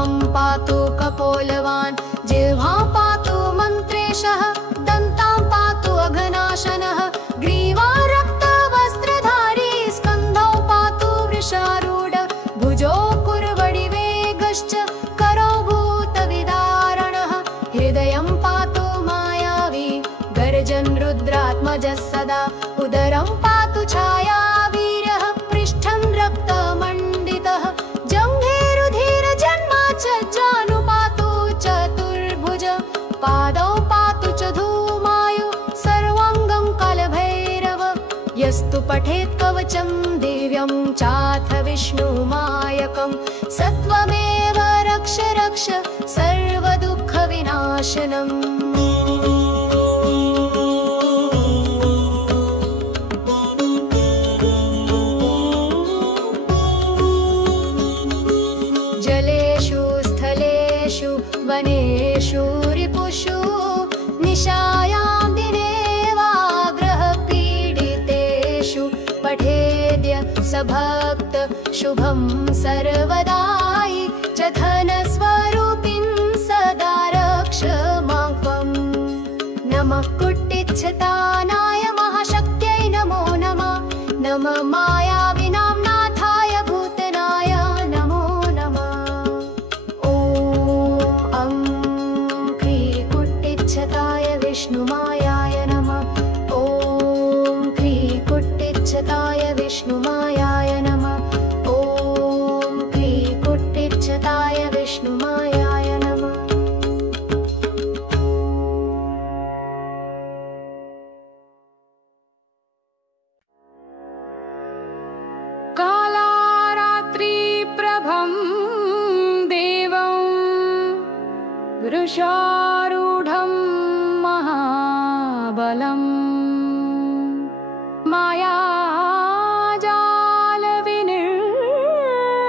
मुखं पातु कपोलवान् जिह्वां पातु मन्त्रेशः दन्तां पातु अघनाशनः ग्रीवां रक्तवस्त्रधारी स्कन्धौ पातु वृषारूढ भुजौ कुर्वडिवेगश्च करौ भूतविदारणः हृदयं पातु मायावी गर्जन् रुद्रात्मजः सदा उदरं पातु छायावीरः पृष्ठं रक्तमण्डितः जङ्घेरुधिरजन्मा च जानु पातु चतुर्भुज पादौ पातु च धूमायु सर्वाङ्गं कालभैरव यस्तु पठेत् कवचं दिव्यं चाथ विष्णुमायकं सत्वमेव रक्ष रक्ष सर्वदुःखविनाशनम् वनेषु रिपुषु निशायां दिने वा ग्रहपीडितेषु पठेद्य स भक्त शुभं सर्वदायि च धनस्वरूपिं सदा रक्ष मां त्वम् नमः कुट्टिच्छतानाय महाशक्त्यै नमो नमः नमः मायाविनां नाथाय भूतनाय नमो नमः विष्णुमायाय नमः ॐ क्रीकुट्टिच्छताय विष्णुमायाय नमः ॐ क्रीकुट्टिच्छताय विष्णुमायाय नमः कालारात्रिप्रभं देवं वृषारूढं महाबलं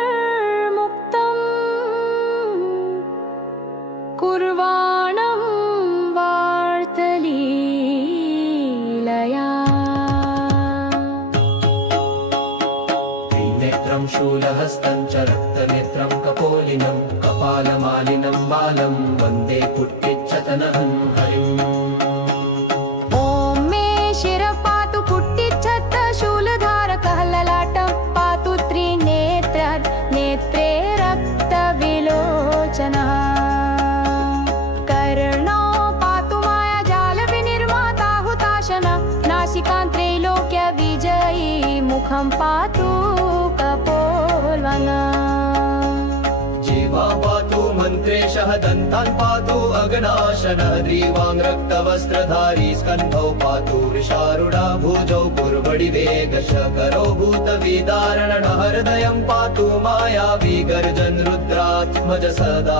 मायाजालविनिर्मुक्तं कुर्वाणं वार्तलीलया त्रिनेत्रं शूलहस्तं च रक्तनेत्रं कपोलिनं कपालमालिनं बालं वन्दे कुट्टिच्छतनहं हरिम् कर्णो पातु मायाजालविनिर्माता हुताशना नासिकां त्रैलोक्यविजयी मुखं पातु कपोलवान् जीवा पातु मन्त्रेशः दन्तान् पातु अघनाशनः ग्रीवां रक्तवस्त्रधारी स्कन्धौ पातु वृषारूढा भुजौ कुर्वडिवेगश करौ भूतविदारणः हृदयं पातु मायावी गर्जन् रुद्रात्मज सदा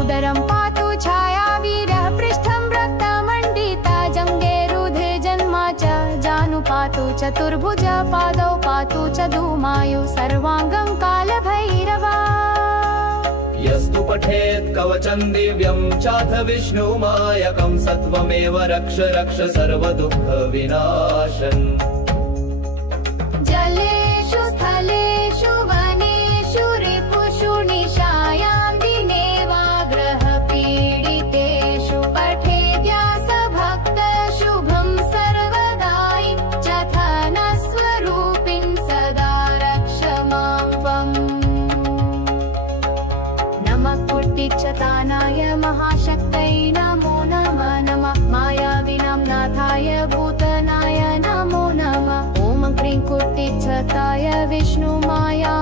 उदरं पातु छायावीरः पृष्ठं रक्तमण्डिता जङ्घेरुधिर्जन्मा च जानु पातु चतुर्भुज पादौ पातु च धूमायु सर्वाङ्गं कालभैरव यस्तु पठेत् कवचं दिव्यं चाथ विष्णुमायकं सत्वमेव रक्ष रक्ष सर्वदुःखविनाशन् जलेषु स्थलेषु वनेषु रिपुषु निशायां दिने वा ग्रहपीडितेषु पठेद्या स भक्त शुभं सर्वदायि च धनस्वरूपिं सदा रक्ष मां त्वम् नमः कुट्टिच्छतानाय महाशक्त्यै नमो नमः नमः मायाविनां नाथाय भूतनाय नमो नमः ॐ क्रीं कुट्टिच्छताय विष्णुमाया